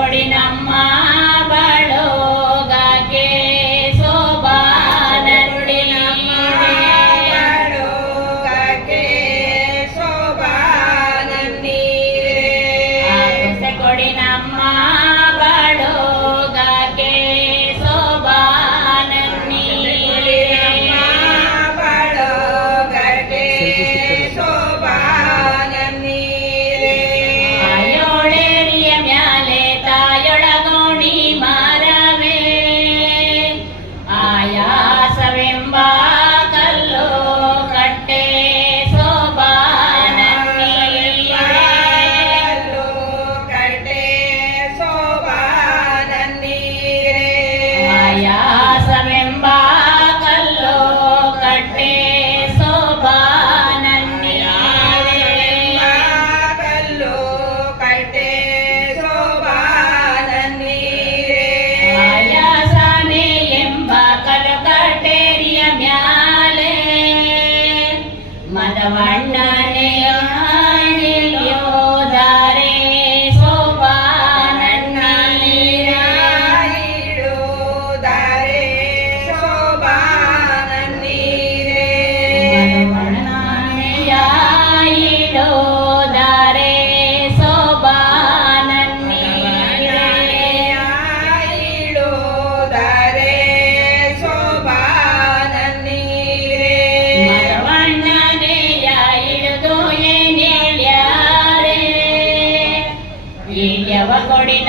கொடினா Lord, in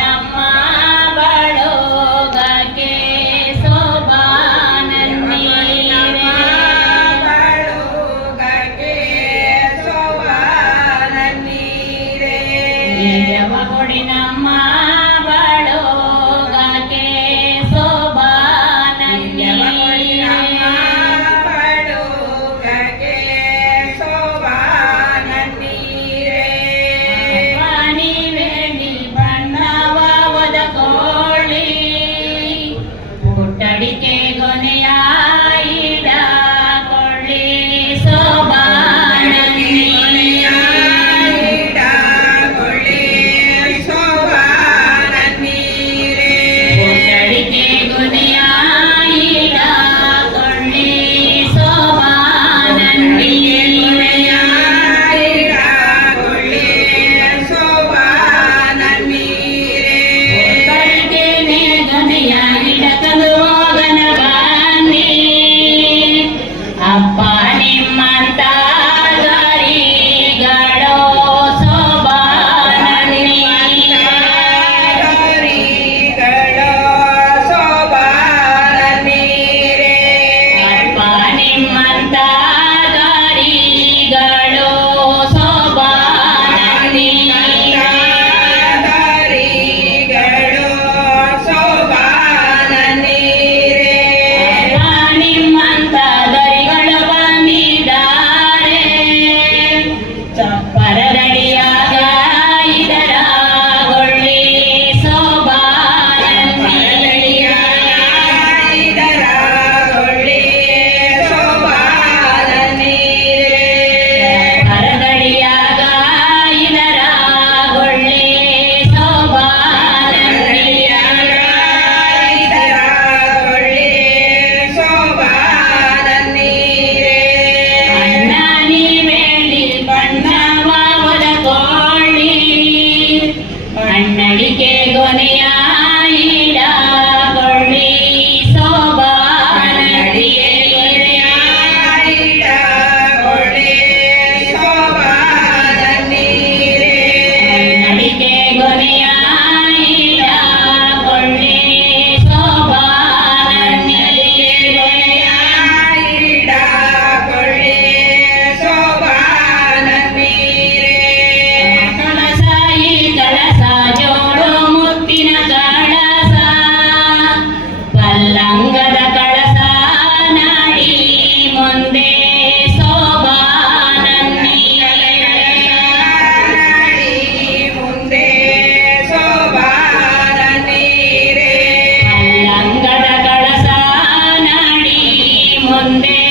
one day.